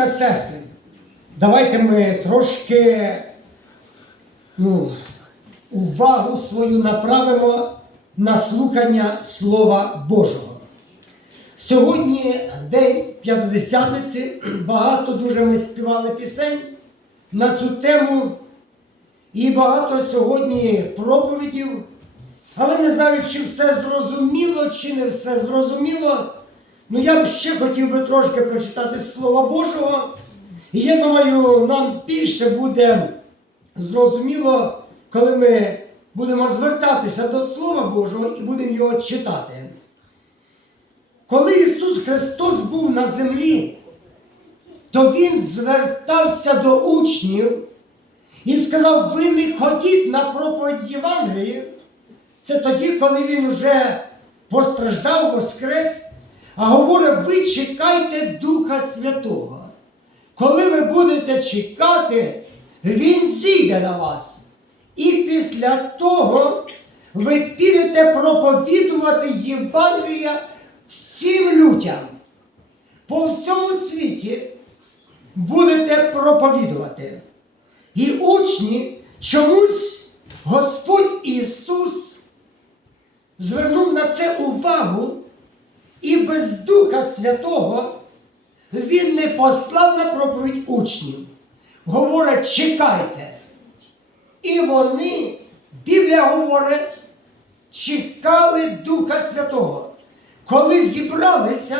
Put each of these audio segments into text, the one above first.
та сестри, давайте ми трошки ну, увагу свою направимо на слухання Слова Божого. Сьогодні день П'ятидесятниці, багато дуже ми співали пісень на цю тему, і багато сьогодні проповідів. Але не знаю, чи все зрозуміло, чи не все зрозуміло. Ну я б ще хотів би трошки прочитати Слова Божого. І я думаю, нам більше буде зрозуміло, коли ми будемо звертатися до Слова Божого і будемо його читати. Коли Ісус Христос був на землі, то Він звертався до учнів і сказав: ви не ходіть на проповідь Євангелії. Це тоді, коли Він вже постраждав, воскрес, а говорить, ви чекайте Духа Святого. Коли ви будете чекати, Він зійде на вас. І після того ви підете проповідувати Євангелія всім людям. По всьому світі будете проповідувати. І учні чомусь Господь Ісус звернув на це увагу, і без Духа Святого Він не послав на проповідь учнів. Говорить, чекайте. І вони, Біблія говорить, чекали Духа Святого. Коли зібралися,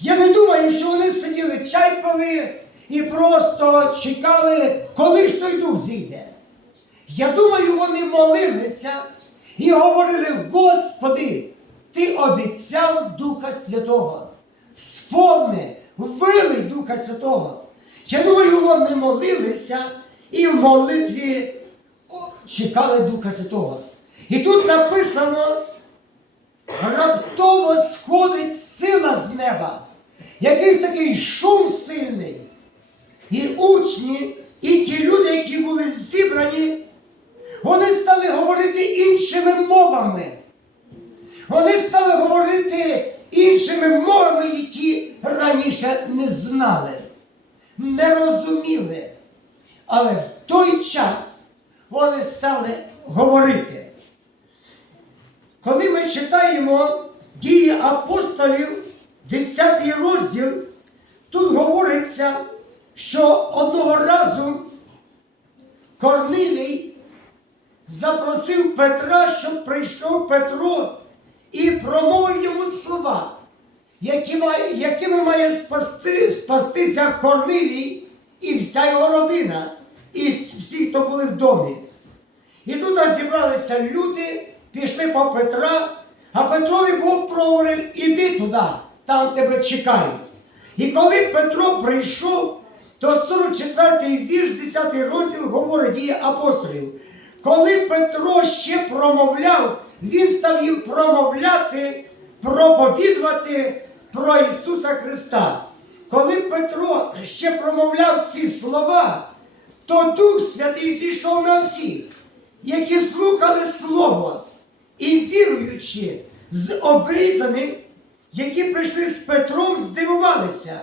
я не думаю, що вони сиділи, чай пили і просто чекали, коли ж той дух зійде. Я думаю, вони молилися і говорили: Господи, Ти обіцяв Духа Святого. Сповни, вилий Духа Святого. Я думаю, вони молилися і в молитві чекали Духа Святого. І тут написано, раптово сходить сила з неба. Якийсь такий шум сильний. І учні, і ті люди, які були зібрані, вони стали говорити іншими мовами. Вони стали говорити іншими мовами, які раніше не знали, не розуміли. Але в той час вони стали говорити. Коли ми читаємо дії апостолів, 10 розділ, тут говориться, що одного разу Корнилій запросив Петра, щоб прийшов Петро і промовив йому слова, якими має спасти, спастися Корнилій і вся його родина, і всі, хто були в домі. І тут зібралися люди, пішли по Петра, а Петрові Бог проговорив, іди туди, там тебе чекають. І коли Петро прийшов, то 44-й вірш, 10 розділ говорить дії апостолів. Коли Петро ще промовляв, він став їм промовляти, проповідувати про Ісуса Христа. Коли Петро ще промовляв ці слова, то Дух Святий зійшов на всіх, які слухали Слово, і віруючи з обрізаних, які прийшли з Петром, здивувалися,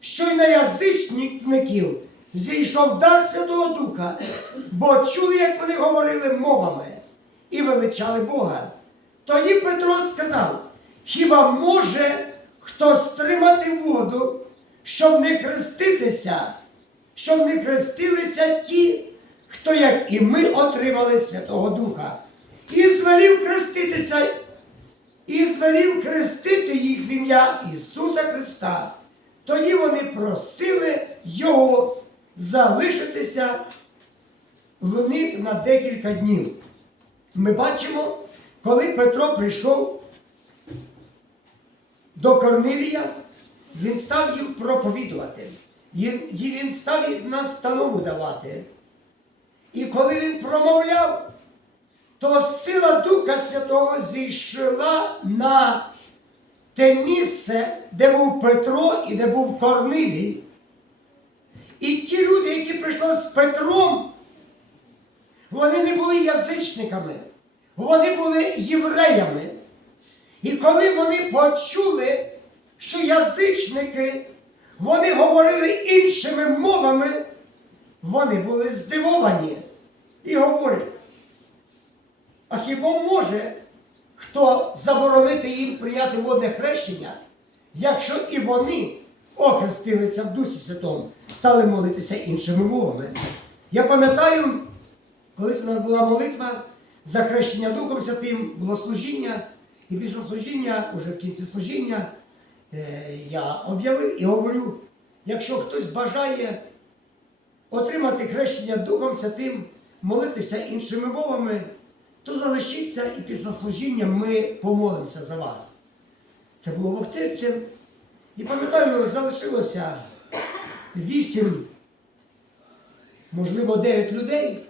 що й на язичників зійшов дар Святого Духа, бо чули, як вони говорили мовами і величали Бога. Тоді Петро сказав: хіба може хто стримати воду, щоб не хреститися, щоб не хрестилися ті, хто, як і ми, отримали Святого Духа, і звелів хреститися, і звелів хрестити їх в ім'я Ісуса Христа. Тоді вони просили Його залишитися в них на декілька днів. Ми бачимо, коли Петро прийшов до Корнилія, він став їм проповідувати. І він став їх настанову давати. І коли він промовляв, то сила Духа Святого зійшла на те місце, де був Петро і де був Корнилій. І ті люди, які прийшли з Петром, вони не були язичниками, вони були євреями. І коли вони почули, що язичники вони говорили іншими мовами, вони були здивовані і говорять, а хіба може хто заборонити їм прийняти водне хрещення, якщо і вони охрестилися в Дусі Святому, стали молитися іншими мовами? Я пам'ятаю, колись у нас була молитва за хрещення Духом Святим, було служіння, і після служіння, уже в кінці служіння, е, я об'явив і говорю, якщо хтось бажає отримати хрещення Духом Святим, молитися іншими мовами, то залишіться і після служіння ми помолимося за вас. Це було в. І пам'ятаю, залишилося вісім, можливо, дев'ять людей,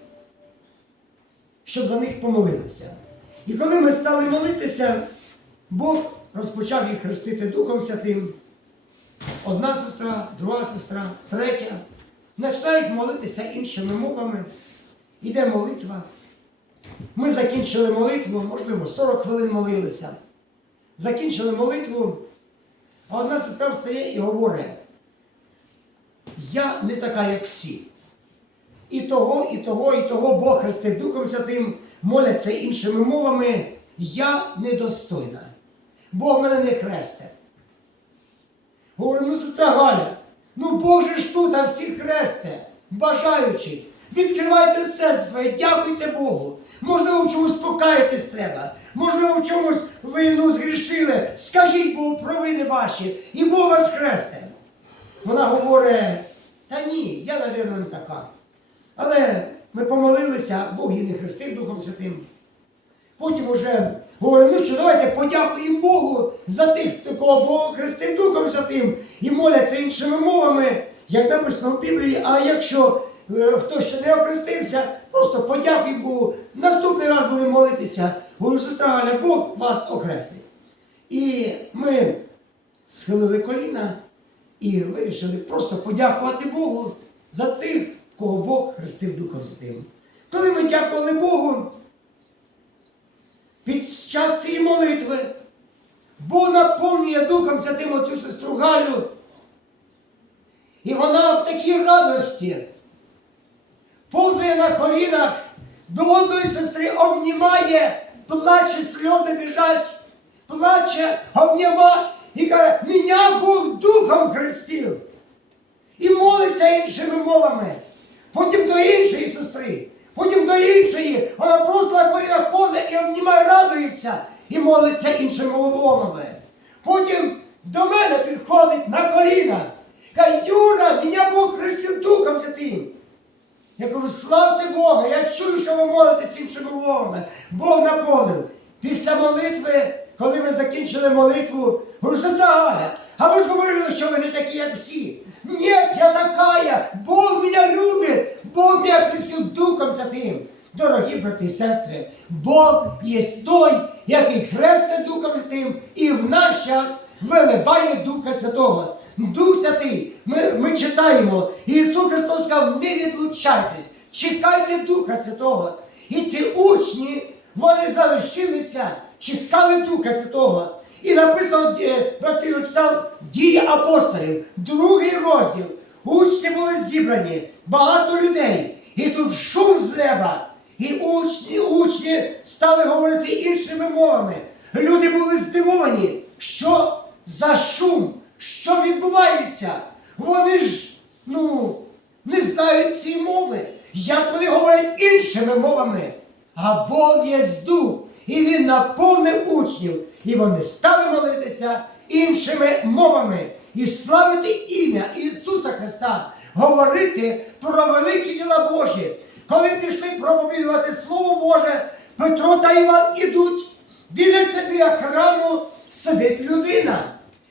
щоб за них помолилися. І коли ми стали молитися, Бог розпочав їх хрестити Духом Святим. Одна сестра, друга сестра, третя. Починають молитися іншими мовами. Іде молитва. Ми закінчили молитву, можливо, 40 хвилин молилися. Закінчили молитву, а одна сестра встає і говорить: я не така, як всі. І того, і того, і того Бог хрестив Духом Святим, моляться іншими мовами. Я недостойна. Бог мене не хрестить. Говорю, ну сестра Галя, ну Боже ж тут, а всі хресте, бажаючи. Відкривайте серце своє, дякуйте Богу. Можливо, в чомусь покаятись треба. Можливо, в чомусь ви ну, згрішили. Скажіть Богу провини ваші, і Бог вас хресте. Вона говорить, та ні, я, навірно, не така. Але ми помолилися, Бог її не хрестив Духом Святим. Потім уже говоримо, ну що, давайте подякуємо Богу за тих, кого Бог хрестив Духом Святим і моляться іншими мовами, як написано в Біблії. А якщо е, хто ще не охрестився, просто подякуємо Богу. Наступний раз будемо молитися. Сестра Бог вас охрестить. І ми схилили коліна і вирішили просто подякувати Богу за тих, кого Бог хрестив Духом Святим. Коли ми дякували Богу, під час цієї молитви Бог наповнює Духом Святим оцю сестру Галю. І вона в такій радості повзає на колінах, до одної сестри обнімає, плаче, сльози біжать, плаче, обніма і каже, мене Бог Духом хрестив. І молиться іншими мовами. Потім до іншої сестри, потім до іншої. Вона просто на колінах повзає і обнімає, радується і молиться іншими мовами. Потім до мене підходить на коліна. Каже, Юра, мене Бог хрестив Духом Святим. Я кажу, славте Бога, я чую, що ви молитесь іншими мовами. Бог наповнив. Після молитви, коли ми закінчили молитву, говорю, сестра Галя, а ви ж говорили, що ви не такі, як всі. Ні, я такая, Бог мене любить, Бог мене хрестив Духом Святим. Дорогі брати і сестри, Бог є той, який хрестить Духом Святим і в наш час виливає Духа Святого. Дух Святий, ми, ми читаємо, Ісус Христос сказав, не відлучайтесь, чекайте Духа Святого. І ці учні, вони залишилися, чекали Духа Святого. І написано, брати читав дії апостолів, другий розділ. Учні були зібрані, багато людей. І тут шум з неба. І учні, учні стали говорити іншими мовами. Люди були здивовані, що за шум, що відбувається. Вони ж, ну, не знають цієї мови. Як вони говорять іншими мовами? А Бог є дух, і він наповнив учнів, і вони стали молитися іншими мовами і славити ім'я Ісуса Христа, говорити про великі діла Божі. Коли пішли проповідувати Слово Боже, Петро та Іван ідуть, дивляться біля храму, сидить людина,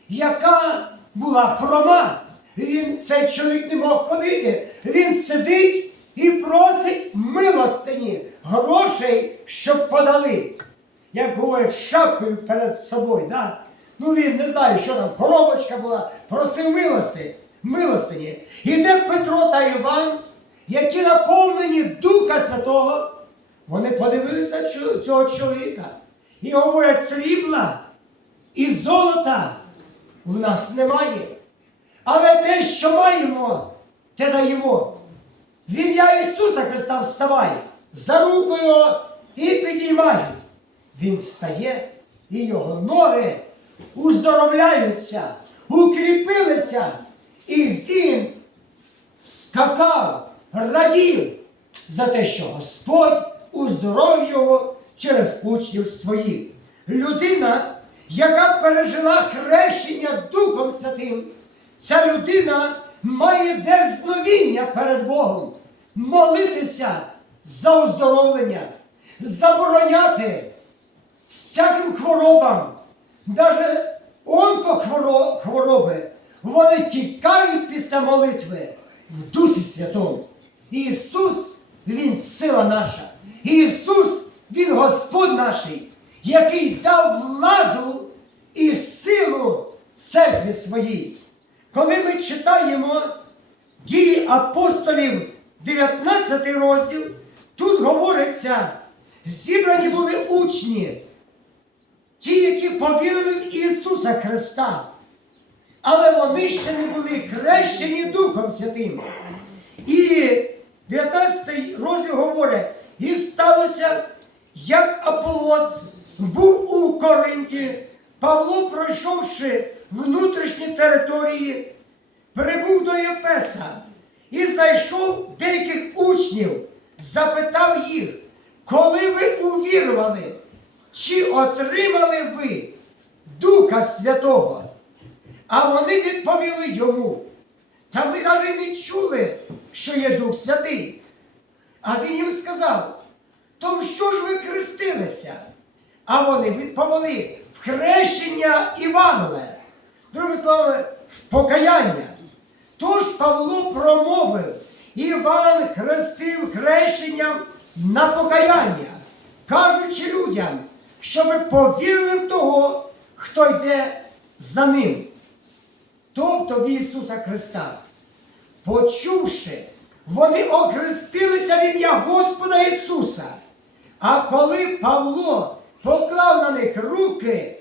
яка була хрома. Він, цей чоловік не мог ходити. Він сидить і просить милостині, грошей, щоб подали. Як говорять, шапкою перед собою. Да? Ну він не знає, що там, коробочка була, просив милости, милостині. Іде Петро та Іван, які наповнені Духа Святого, вони подивилися цього чоловіка і говорять, срібла і золота в нас немає. Але те, що маємо, те даємо. В ім'я Ісуса Христа вставай, за руку його і підіймають. Він встає, і його ноги уздоровляються, укріпилися, і він скакав, радів за те, що Господь уздоровив його через учнів своїх. Людина, яка пережила хрещення Духом Святим, ця людина має дерзновіння перед Богом, молитися за оздоровлення, забороняти всяким хворобам, навіть онкохвороби, вони тікають після молитви в Дусі Святому. Ісус, Він сила наша. Ісус, Він Господь наш, який дав владу і силу церкві своїй. Коли ми читаємо дії апостолів, 19 розділ, тут говориться, зібрані були учні, ті, які повірили в Ісуса Христа, але вони ще не були хрещені Духом Святим. І 19 розділ говорить, і сталося, як Аполос був у Коринті, Павло, пройшовши внутрішні території, прибув до Єфеса і знайшов деяких учнів, запитав їх, коли ви увірували, чи отримали ви Духа Святого? А вони відповіли йому. Та ми навіть не чули, що є Дух Святий. А він їм сказав, то що ж ви хрестилися? А вони відповіли в хрещення Іванове. Другими словами, в покаяння. Тож Павло промовив, Іван хрестив хрещенням на покаяння, кажучи людям, щоб повірили в того, хто йде за ним тобто в Ісуса Христа. Почувши, вони охрестилися в ім'я Господа Ісуса. А коли Павло поклав на них руки,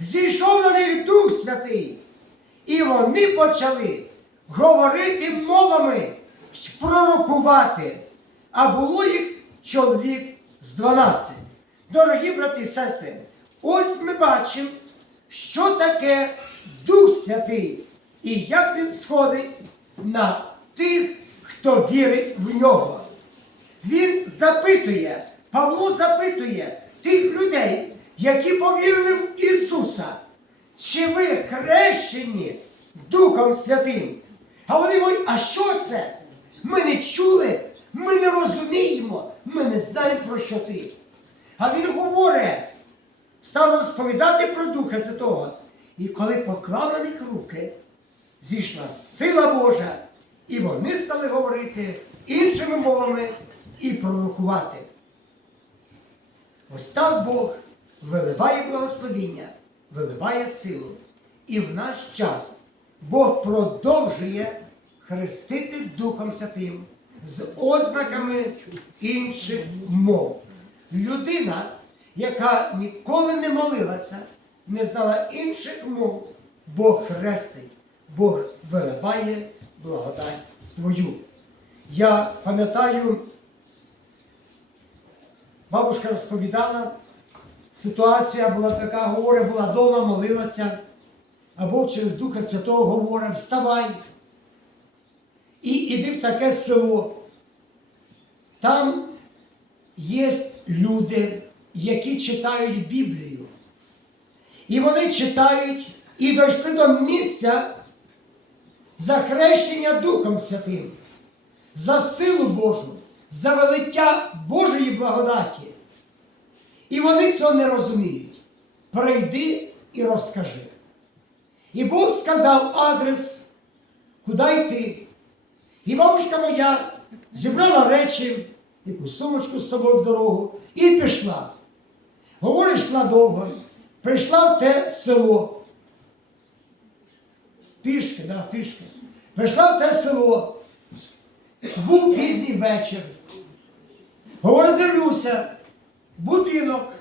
зійшов на них Дух Святий, і вони почали говорити мовами пророкувати. А було їх чоловік з 12. Дорогі брати і сестри, ось ми бачимо, що таке Дух Святий і як він сходить на тих, хто вірить в нього. Він запитує, Павло запитує тих людей, які повірили в Ісуса, чи ви хрещені Духом Святим? А вони говорять, а що це? Ми не чули, ми не розуміємо, ми не знаємо про що ти. А він говорить, став розповідати про Духа Святого. І коли поклав на них руки, зійшла сила Божа, і вони стали говорити іншими мовами і пророкувати. Ось так Бог виливає благословіння, виливає силу. І в наш час Бог продовжує хрестити Духом Святим з ознаками інших мов. Людина, яка ніколи не молилася, не знала інших мов, Бог хрестить, Бог виливає благодать свою. Я пам'ятаю, бабушка розповідала, ситуація була така, говорить, була вдома, молилася, а Бог через Духа Святого говорить, вставай і іди в таке село. Там є люди, які читають Біблію. І вони читають і дійшли до місця захрещення Духом Святим, за силу Божу, за велиття Божої благодаті. І вони цього не розуміють. Прийди і розкажи. І Бог сказав адрес, куди йти. І бабушка моя зібрала речі, яку сумочку з собою в дорогу, і пішла. Говорить, йшла довго, прийшла в те село. Пішки, да, пішки. Прийшла в те село. Був пізній вечір. Говорить, дивлюся, будинок.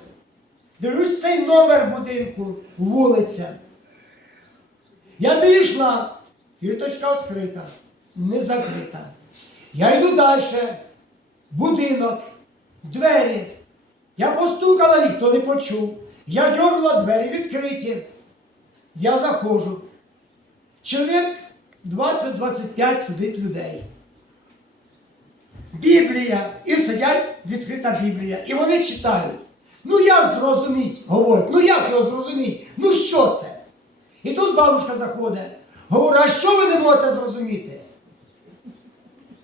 Дивлюсь цей номер будинку, вулиця. Я підійшла, Фірточка відкрита, не закрита. Я йду далі. Будинок, двері. Я постукала, ніхто не почув. Я дьорнула двері відкриті. Я заходжу. Чоловік 20-25 сидить людей. Біблія. І сидять відкрита Біблія. І вони читають. Ну як зрозуміть, говорять, ну як його зрозуміть? Ну що це? І тут бабушка заходить. Говорить, а що ви не можете зрозуміти?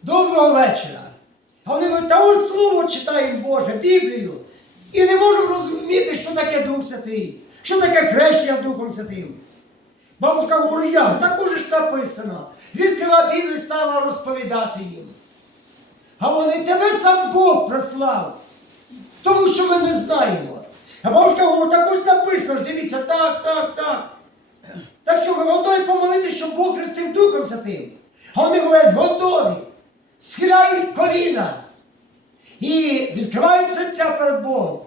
Доброго вечора. А вони говорять, та ось слово читаємо Боже, Біблію. І не можемо розуміти, що таке Дух Святий, що таке хрещення Духом Святим. Бабушка говорить, як? Також ж написано. Відкрила Біблію і стала розповідати їм. А вони тебе сам Бог прислав. Тому що ми не знаємо. А бабушка говорить, так ось написано дивіться, так, так, так. Так що ви готові помолитися, щоб Бог хрестив Духом Святим? А вони говорять, готові. Схиляють коліна. І відкривають серця перед Богом.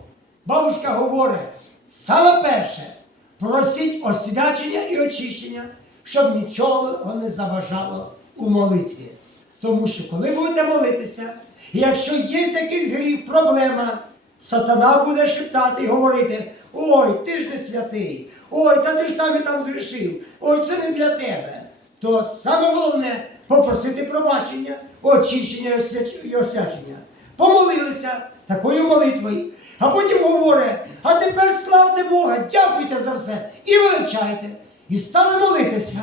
Бабушка говорить, саме перше, просіть освячення і очищення, щоб нічого не заважало у молитві. Тому що коли будете молитися, якщо є якийсь гріх, проблема, сатана буде шептати і говорити: ой, ти ж не святий, ой, та ти ж там і там згрішив, ой, це не для тебе. То саме головне попросити пробачення, очищення і освяч- освячення. Помолилися такою молитвою, а потім говорить, а тепер славте Бога, дякуйте за все і величайте. І стали молитися.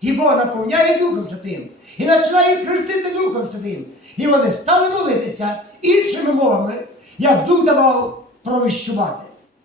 І Бог наповняє Духом Святим, і починає хрестити Духом Святим. І вони стали молитися іншими мовами, як Дух давав провіщувати.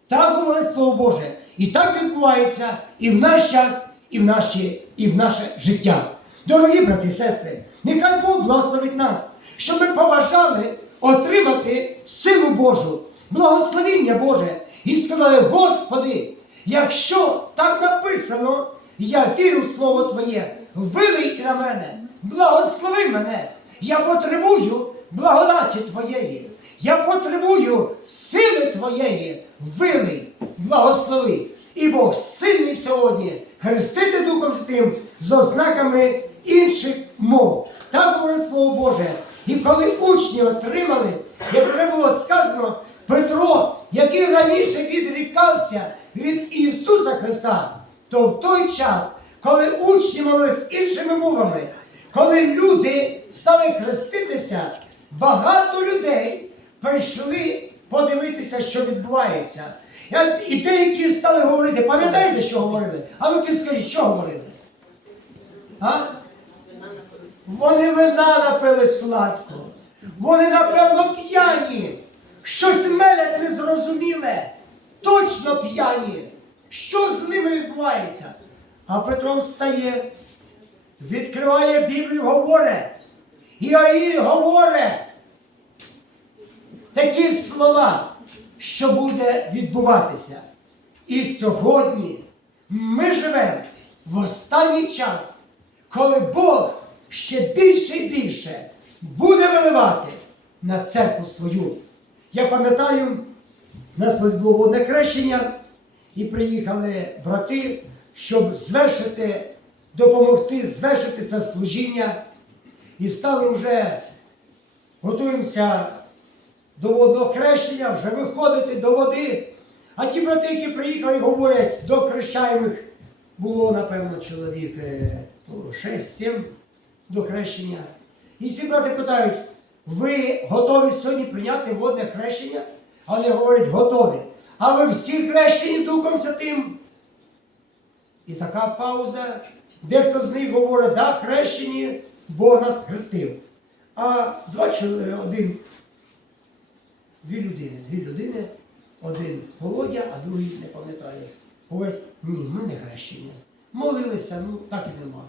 Так говорить Слово Боже. І так відбувається і в наш час, і в, наші, і в наше життя. Дорогі брати і сестри, нехай Бог благословить нас, щоб ми побажали отримати силу Божу, благословіння Боже. І сказали, Господи, якщо так написано, я вірю в Слово Твоє, вилий на мене, благослови мене. Я потребую благодаті Твоєї. Я потребую сили Твоєї, вилий, благослови. І Бог сильний сьогодні хрестити Духом Святим з ознаками інших мов. Так говорить Слово Боже. І коли учні отримали, як вже було сказано, Петро, який раніше відрікався від Ісуса Христа, то в той час, коли учні молились іншими мовами, коли люди стали хреститися, багато людей прийшли подивитися, що відбувається. І деякі стали говорити, пам'ятаєте, що говорили? А ви підскажіть, що говорили? А? Вони вина напили сладко. Вони, напевно, п'яні. Щось мелять незрозуміле. Точно п'яні. Що з ними відбувається? А Петро встає, відкриває Біблію, говорить. І говорить такі слова, що буде відбуватися. І сьогодні ми живемо в останній час, коли Бог ще більше і більше буде виливати на церкву свою. Я пам'ятаю, у нас було водне хрещення, і приїхали брати, щоб звершити, допомогти звершити це служіння. І стали вже, готуємося до водного хрещення, вже виходити до води. А ті брати, які приїхали, говорять, до хрещаємих було, напевно, чоловік е, ну, 6-7 до хрещення. І ці брати питають, ви готові сьогодні прийняти водне хрещення? А вони говорять, готові. А ви всі хрещені Духом Святим? І така пауза. Дехто з них говорить, да, хрещені, Бог нас хрестив. А два один, дві людини, дві людини, один Володя, а другий не пам'ятає. Говорять, ні, ми не хрещені. Молилися, ну так і нема.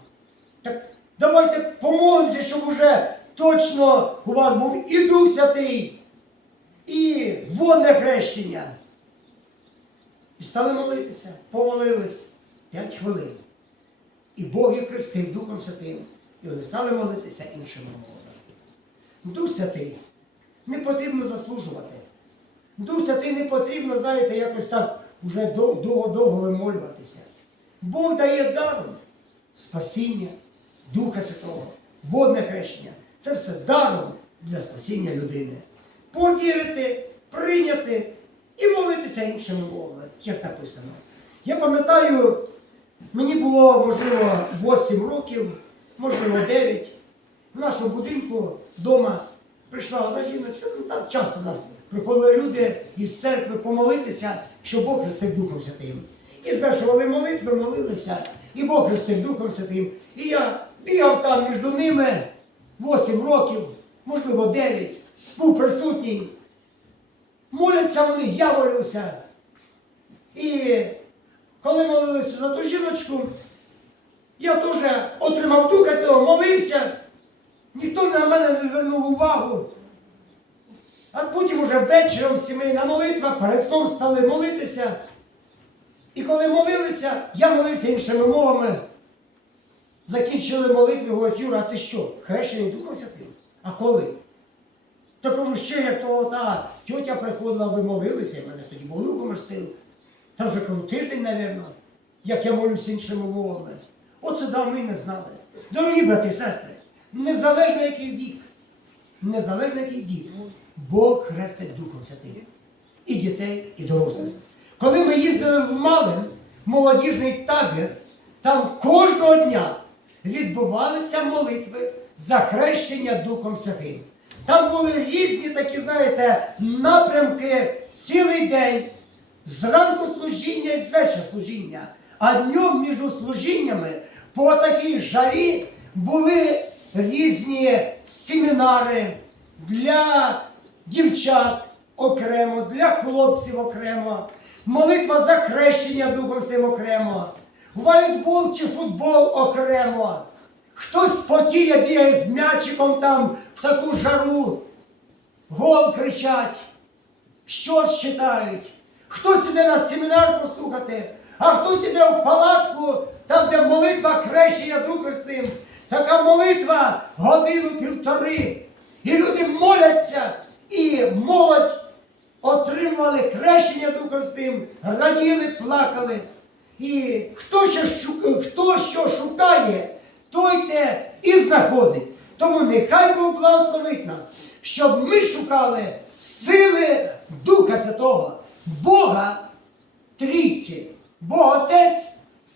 Так давайте помолимося, щоб уже точно у вас був і Дух Святий, і водне хрещення. Стали молитися, помолились п'ять хвилин. І Бог їх хрестив Духом Святим. І вони стали молитися іншими мовами. Дух Святий не потрібно заслужувати. Дух Святий не потрібно, знаєте, якось так уже довго-довго вимолюватися. Бог дає даром спасіння, Духа Святого, водне хрещення це все даром для спасіння людини. Повірити, прийняти і молитися іншими мовами, як написано. Я пам'ятаю, мені було, можливо, 8 років, можливо, 9. В нашому будинку вдома прийшла одна жіночка, ну так часто нас приходили люди із церкви помолитися, що Бог хрестив Духом Святим. І звершували молитви, молилися, і Бог хрестив Духом Святим. І я бігав там між ними 8 років, можливо, 9, був присутній. Моляться вони, я молився. І коли молилися за ту жіночку, я теж отримав Духа Святого, молився. Ніхто на мене не звернув увагу. А потім уже вечором сімейна молитва, перед сном стали молитися. І коли молилися, я молився іншими мовами. Закінчили молитву, говорять, Юра, а ти що? Хрещений Духом Святим? А коли? Та кажу, ще як то та тьотя приходила, ви молилися, і мене тоді Бог помістив. Та вже кажу, тиждень, мабуть, як я молюся іншими мовами. Оце давно і не знали. Дорогі брати і сестри, незалежно який вік, незалежно який вік, Бог хрестить Духом Святим. І дітей, і дорослих. Коли ми їздили в Малин, молодіжний табір, там кожного дня відбувалися молитви за хрещення Духом Святим. Там були різні такі, знаєте, напрямки цілий день. Зранку служіння і звечора служіння. А днем між служіннями по такій жарі були різні семінари для дівчат окремо, для хлопців окремо, молитва за хрещення Духом Святим окремо, волейбол чи футбол окремо. Хтось потіє, бігає з м'ячиком там в таку жару, гол кричать щось читають. Хтось іде на семінар послухати, а хтось іде в палатку, там, де молитва хрещення Духом Святим. Така молитва годину-півтори. І люди моляться, і молодь отримували хрещення Духом Святим, раділи, плакали. І хто що, хто що шукає, той те і знаходить. Тому нехай Бог благословить нас, щоб ми шукали сили Духа Святого, Бога Трійці, Бог Отець,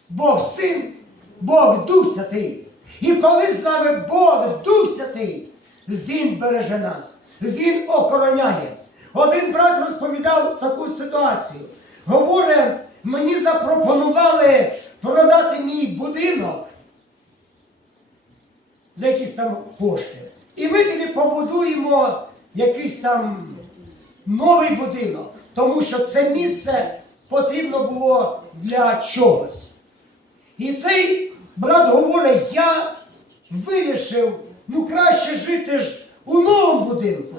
Бог Син, Бог Дух Святий. І коли з нами Бог Дух Святий, Він береже нас, Він охороняє. Один брат розповідав таку ситуацію. Говорить, мені запропонували продати мій будинок за якісь там кошти. І ми тобі побудуємо якийсь там новий будинок, тому що це місце потрібно було для чогось. І цей брат говорить, я вирішив, ну краще жити ж у новому будинку,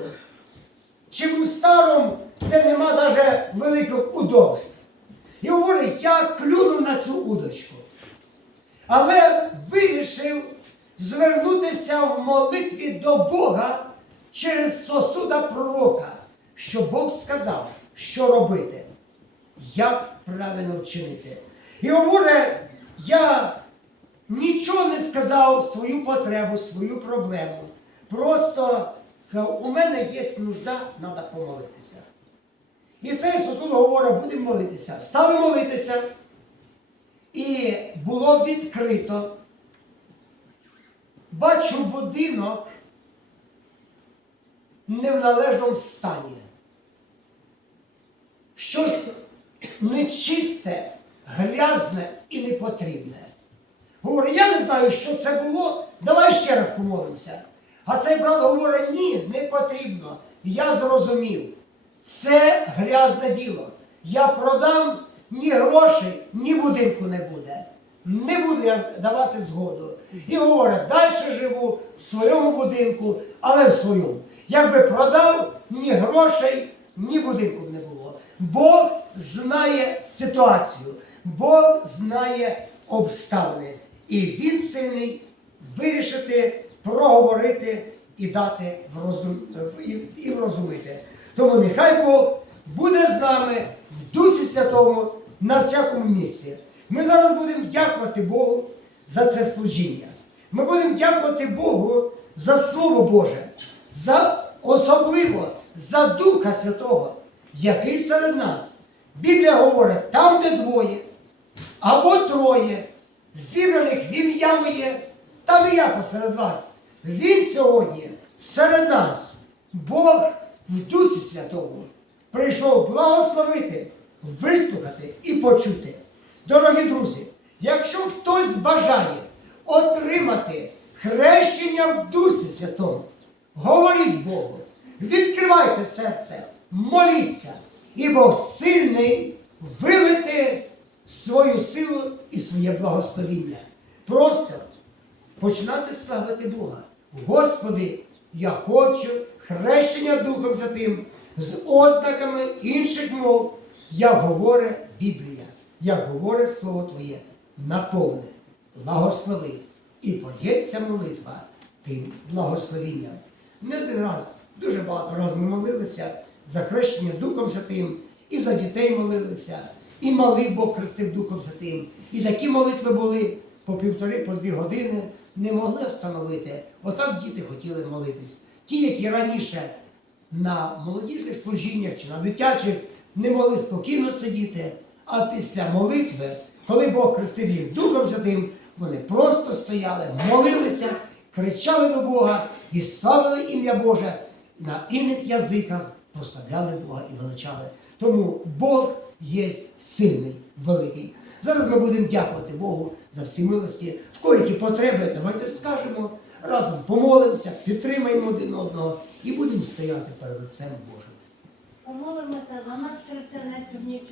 чим у старому, де нема навіть великих удобств. І говорить, я клюнув на цю удочку. Але вирішив звернутися в молитві до Бога через сосуда пророка, що Бог сказав, що робити, як правильно вчинити. І говорить, я нічого не сказав свою потребу, свою проблему. Просто у мене є нужда, треба помолитися. І цей сосуд говорить, будемо молитися. Стали молитися. І було відкрито. Бачу будинок не в належному стані. Щось нечисте, грязне і непотрібне. Говорю, я не знаю, що це було, давай ще раз помолимося. А цей брат говорить, ні, не потрібно. Я зрозумів, це грязне діло. Я продам ні грошей, ні будинку не буде. Не буду я давати згоду. І говорить, далі живу в своєму будинку, але в своєму. Якби продав, ні грошей, ні будинку. Бог знає ситуацію, Бог знає обставини. І він сильний вирішити, проговорити і дати і врозумити. Тому нехай Бог буде з нами в Дусі Святому на всякому місці. Ми зараз будемо дякувати Богу за це служіння. Ми будемо дякувати Богу за Слово Боже, за особливо за Духа Святого, який серед нас. Біблія говорить, там, де двоє або троє, зібраних в ім'я моє, там і я посеред вас. Він сьогодні серед нас, Бог в Дусі Святому, прийшов благословити, вислухати і почути. Дорогі друзі, якщо хтось бажає отримати хрещення в Дусі Святому, говоріть Богу, відкривайте серце, моліться, і Бог сильний вилити свою силу і своє благословіння. Просто починати славити Бога. Господи, я хочу хрещення Духом Святим з ознаками інших мов, як говорить Біблія, як говорить Слово Твоє, наповни, благослови і польється молитва тим благословінням. Не один раз, дуже багато разів ми молилися за хрещення Духом Святим, і за дітей молилися, і малий Бог хрестив Духом Святим. І такі молитви були по півтори, по дві години, не могли встановити. Отак діти хотіли молитись. Ті, які раніше на молодіжних служіннях чи на дитячих не могли спокійно сидіти, а після молитви, коли Бог хрестив їх Духом Святим, вони просто стояли, молилися, кричали до Бога і славили ім'я Боже на іних язиках, прославляли Бога і величали. Тому Бог є сильний, великий. Зараз ми будемо дякувати Богу за всі милості. В коїкі потреби, давайте скажемо, разом помолимося, підтримаємо один одного і будемо стояти перед лицем Божим. За наш християнський